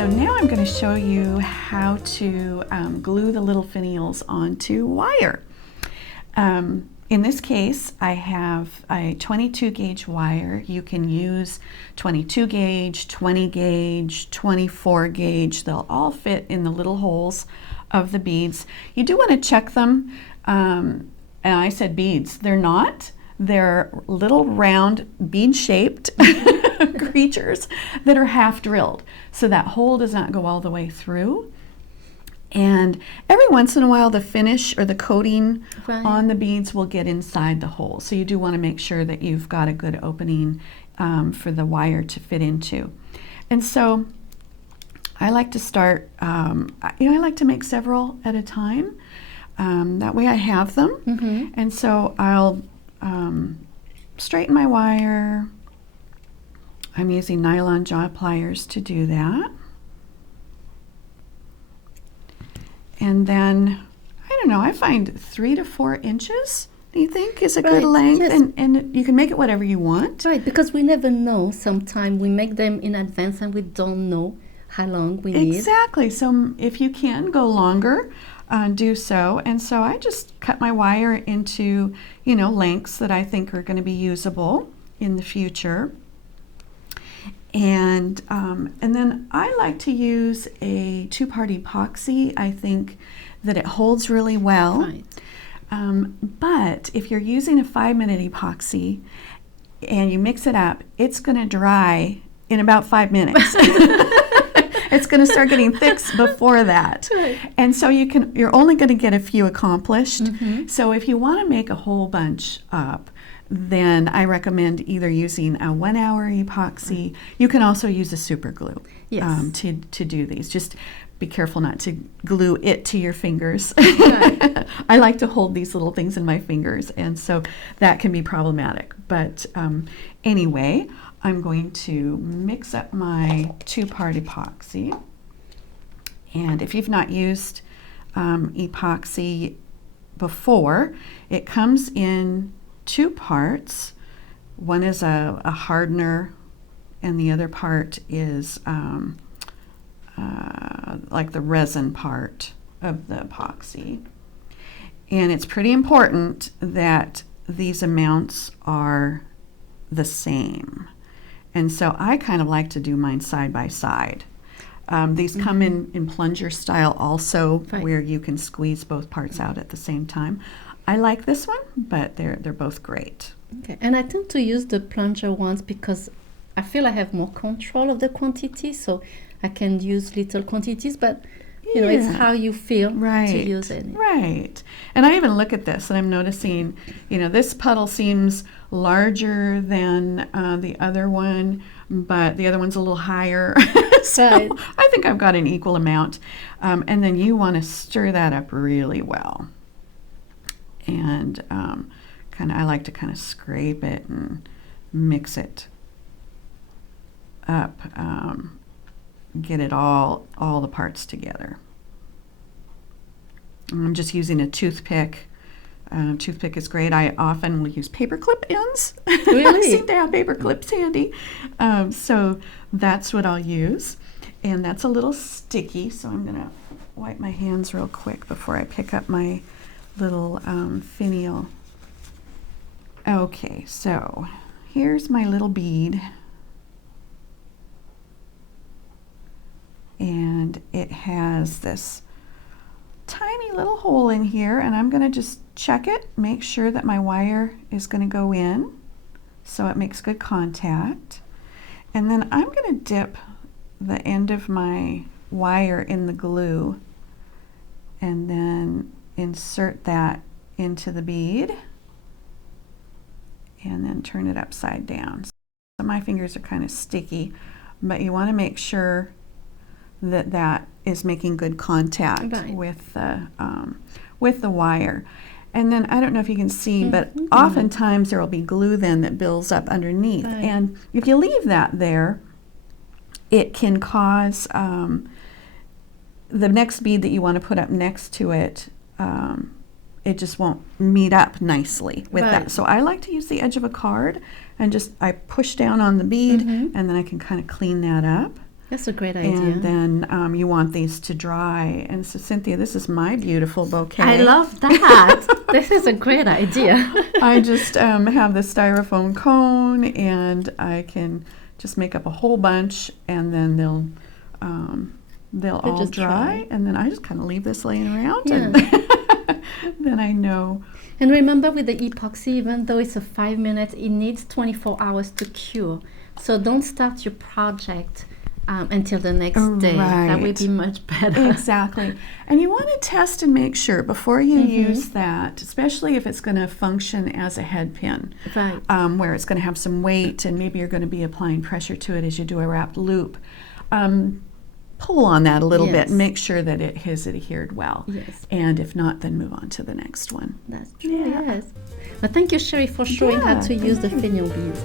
So now I'm going to show you how to glue the little finials onto wire. In this case, I have a 22 gauge wire. You can use 22 gauge, 20 gauge, 24 gauge. They'll all fit in the little holes of the beads. You do want to check them. And I said beads. They're not. They're little round bead-shaped creatures that are half drilled. So that hole does not go all the way through. And every once in a while the finish or the coating on the beads will get inside the hole. So you do want to make sure that you've got a good opening for the wire to fit into. And so I like to start, I like to make several at a time. That way I have them. And so I'll straighten my wire. I'm using nylon jaw pliers to do that. And then, I don't know, I find 3 to 4 inches, do you think, is a good length? Yes. And you can make it whatever you want. Right, because we never know. Sometimes we make them in advance and we don't know how long we need. Exactly. So if you can go longer, do so. And so I just cut my wire into, lengths that I think are going to be usable in the future. And then I like to use a 2-part epoxy. I think that it holds really well. Right. But if you're using a 5-minute epoxy and you mix it up, it's going to dry in about 5 minutes. It's going to start getting thick before that. Right. And so you're only going to get a few accomplished. So if you want to make a whole bunch up, then I recommend either using a 1-hour epoxy. You can also use a super glue to do these. Just be careful not to glue it to your fingers. Right. I like to hold these little things in my fingers, and so that can be problematic. But anyway, I'm going to mix up my 2-part epoxy. And if you've not used epoxy before, it comes in 2 parts. One is a hardener, and the other part is like the resin part of the epoxy. And it's pretty important that these amounts are the same. And so I kind of like to do mine side by side. These come in plunger style also, where you can squeeze both parts out at the same time. I like this one, but they're both great. Okay, and I tend to use the plunger ones because I feel I have more control of the quantity, so I can use little quantities, but it's how you feel to use it. Right. And I even look at this and I'm noticing, this puddle seems larger than the other one, but the other one's a little higher. So I think I've got an equal amount. And then you want to stir that up really well. And I like to kind of scrape it and mix it up, get it all the parts together. I'm just using a toothpick. Toothpick is great. I often will use paper clip ends. Really? I seem to have paper clips handy. So that's what I'll use. And that's a little sticky, so I'm going to wipe my hands real quick before I pick up my little finial. Okay, so here's my little bead. And it has this tiny little hole in here, and I'm going to just check it, make sure that my wire is going to go in so it makes good contact. And then I'm going to dip the end of my wire in the glue and then insert that into the bead and then turn it upside down. So my fingers are kind of sticky, but you want to make sure that is making good contact with the wire. And then I don't know if you can see, but oftentimes there will be glue then that builds up underneath. And if you leave that there, it can cause the next bead that you want to put up next to it, it just won't meet up nicely with that. So I like to use the edge of a card and I push down on the bead and then I can kind of clean that up. That's a great idea. And then you want these to dry. And so, Cynthia, this is my beautiful bouquet. I love that. This is a great idea. I just have the styrofoam cone, and I can just make up a whole bunch, and then they'll all just dry, and then I just kind of leave this laying around, Yeah. and then I know. And remember, with the epoxy, even though it's a 5 minutes, it needs 24 hours to cure. So don't start your project until the next day. That would be much better. Exactly. And you want to test and make sure before you use that, especially if it's going to function as a head pin, Right. where it's going to have some weight and maybe you're going to be applying pressure to it as you do a wrapped loop. Pull on that a little bit and make sure that it has adhered well. Yes. And if not, then move on to the next one. That's true, yes. But thank you, Sherry, for showing how to use the finial beads.